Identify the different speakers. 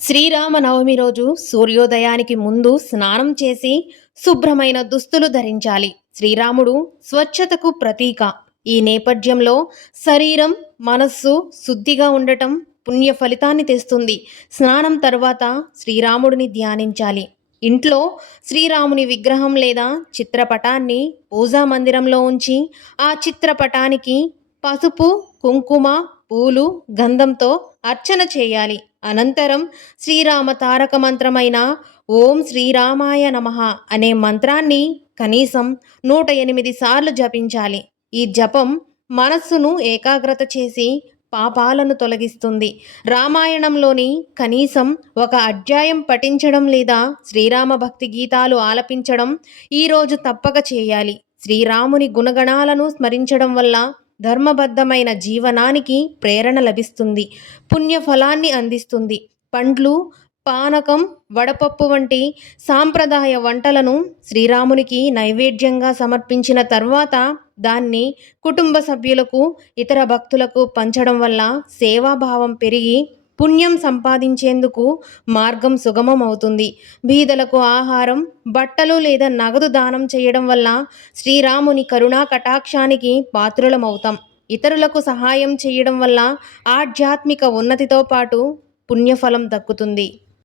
Speaker 1: శ్రీరామనవమి రోజు సూర్యోదయానికి ముందు స్నానం చేసి శుభ్రమైన దుస్తులు ధరించాలి. శ్రీరాముడు స్వచ్ఛతకు ప్రతీక. ఈ నేపథ్యంలో శరీరం మనస్సు శుద్ధిగా ఉండటం పుణ్య ఫలితాన్ని తెస్తుంది. స్నానం తర్వాత శ్రీరాముడిని ధ్యానించాలి. ఇంట్లో శ్రీరాముని విగ్రహం లేదా చిత్రపటాన్ని పూజా మందిరంలో ఉంచి ఆ చిత్రపటానికి పసుపు కుంకుమ పూలు గంధంతో అర్చన చేయాలి. అనంతరం శ్రీరామ తారక మంత్రమైన ఓం శ్రీరామాయ నమః అనే మంత్రాన్ని కనీసం నూట ఎనిమిది సార్లు జపించాలి. ఈ జపం మనస్సును ఏకాగ్రత చేసి పాపాలను తొలగిస్తుంది. రామాయణంలోని కనీసం ఒక అధ్యాయం పఠించడం లేదా శ్రీరామ భక్తి గీతాలు ఆలపించడం ఈరోజు తప్పక చేయాలి. శ్రీరాముని గుణగణాలను స్మరించడం వల్ల ధర్మబద్ధమైన జీవనానికి ప్రేరణ లభిస్తుంది పుణ్యఫలాన్ని అందిస్తుంది. పండ్లు పానకం వడపప్పు వంటి సాంప్రదాయ వంటలను శ్రీరామునికి నైవేద్యంగా సమర్పించిన తర్వాత దాన్ని కుటుంబ సభ్యులకు ఇతర భక్తులకు పంచడం వల్ల సేవాభావం పెరిగి పుణ్యం సంపాదించేందుకు మార్గం సుగమం అవుతుంది బీదలకు ఆహారం బట్టలు లేదా నగదు దానం చేయడం వల్ల శ్రీరాముని కరుణా కటాక్షానికి పాత్రులమవుతాం. ఇతరులకు సహాయం చేయడం వల్ల ఆధ్యాత్మిక ఉన్నతితో పాటు పుణ్యఫలం దక్కుతుంది.